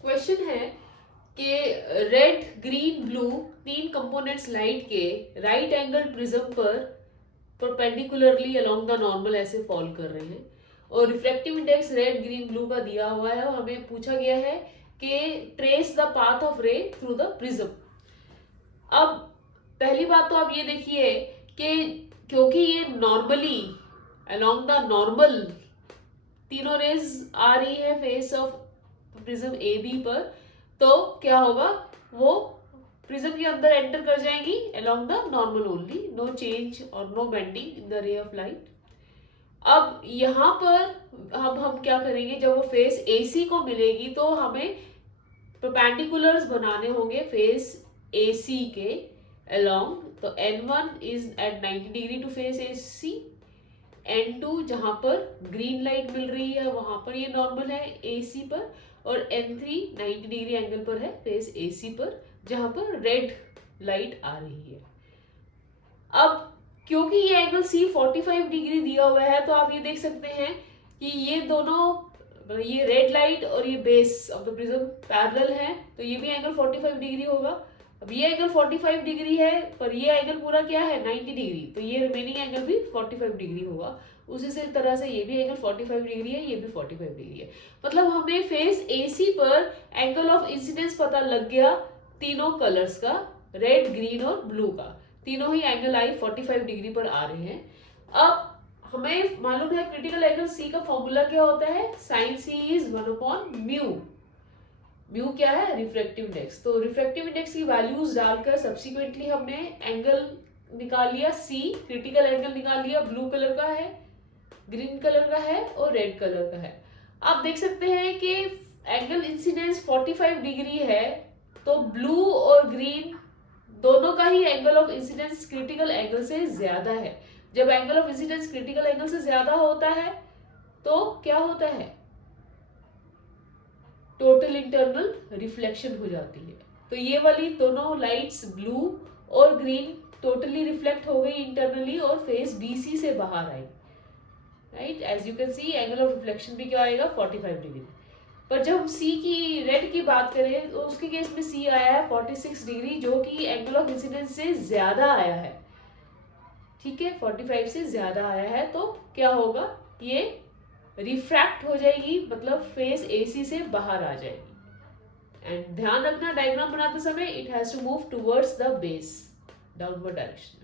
Question है कि red green blue तीन कंपोनेंट्स लाइट के राइट एंगल प्रिज्म पर परपेंडिकुलरली अलोंग द नॉर्मल ऐसे फॉल कर रहे हैं और refractive index red green blue का दिया हुआ है और हमें पूछा गया है कि ट्रेस द पाथ ऑफ रे थ्रू द प्रिज्म। अब पहली बात तो आप ये देखिए कि क्योंकि ये नॉर्मली अलोंग द नॉर्मल तीनों रेज आ रही है face of prism A B पर, तो क्या होगा, वो प्रिज्म के अंदर एंटर कर जाएंगी along the normal only, no change और no bending in the ray of light. अब यहाँ पर अब हम क्या करेंगे, जब वो फेस AC को मिलेगी तो हमें परपेंडिकुलर्स बनाने होंगे फेस AC के अलोंग। तो N1 is at 90 degree to face AC, N2 जहां पर ग्रीन लाइट मिल रही है वहां पर ये नॉर्मल है AC पर, और N3 90 डिग्री एंगल पर है फेस AC पर जहां पर रेड लाइट आ रही है। अब क्योंकि ये एंगल C 45 डिग्री दिया हुआ है तो आप ये देख सकते हैं कि ये दोनों, ये रेड लाइट और ये base of the prism parallel है, तो ये भी एंगल 45 डिग्री होगा। अब ये एंगल 45 डिग्री है पर ये एंगल पूरा क्या है 90 डिग्री, तो ये रिमेनिंग एंगल भी 45 डिग्री होगा। उसी से तरह से ये भी एंगल 45 डिग्री है, ये भी 45 डिग्री है। मतलब हमें फेस AC पर एंगल ऑफ इंसिडेंस पता लग गया तीनों कलर्स का, रेड ग्रीन और ब्लू का, तीनों ही एंगल आई 45 डिग्री पर आ रहे हैं। अब हमें मालूम है क्रिटिकल एंगल C का फॉर्मूला क्या होता है, साइन C इज 1/म्यू। म्यू क्या है, रिफ्रैक्टिव इंडेक्स। तो रिफ्रैक्टिव इंडेक्स की वैल्यूज डालकर सब्सिक्वेंटली हमने एंगल निकाल लिया C, क्रिटिकल एंगल निकाल लिया, ब्लू कलर का है, ग्रीन कलर का है और रेड कलर का है। आप देख सकते हैं कि एंगल इंसिडेंस 45 डिग्री है, तो ब्लू और ग्रीन दोनों का ही angle of incidence critical angle से ज्यादा है। जब angle of incidence critical angle से ज्यादा होता है तो क्या होता है, टोटल इंटरनल रिफ्लेक्शन हो जाती है। तो ये वाली दोनों लाइट्स ब्लू और ग्रीन टोटली रिफ्लेक्ट हो गई इंटरनली और फेस BC से बाहर आई, right. As you can see angle of reflection भी क्या आएगा 45 डिग्री। पर जब हम C की रेड की बात करें तो उसके केस में C आया है 46 डिग्री, जो कि एंगल ऑफ इंसिडेंस से ज्यादा आया है, ठीक है, 45 से ज्यादा आया है। तो क्या होगा, ये रिफ्रैक्ट हो जाएगी, मतलब फेस AC से बाहर आ जाएगी। एंड ध्यान रखना डायग्राम बनाते समय it has to move towards the base, downward direction.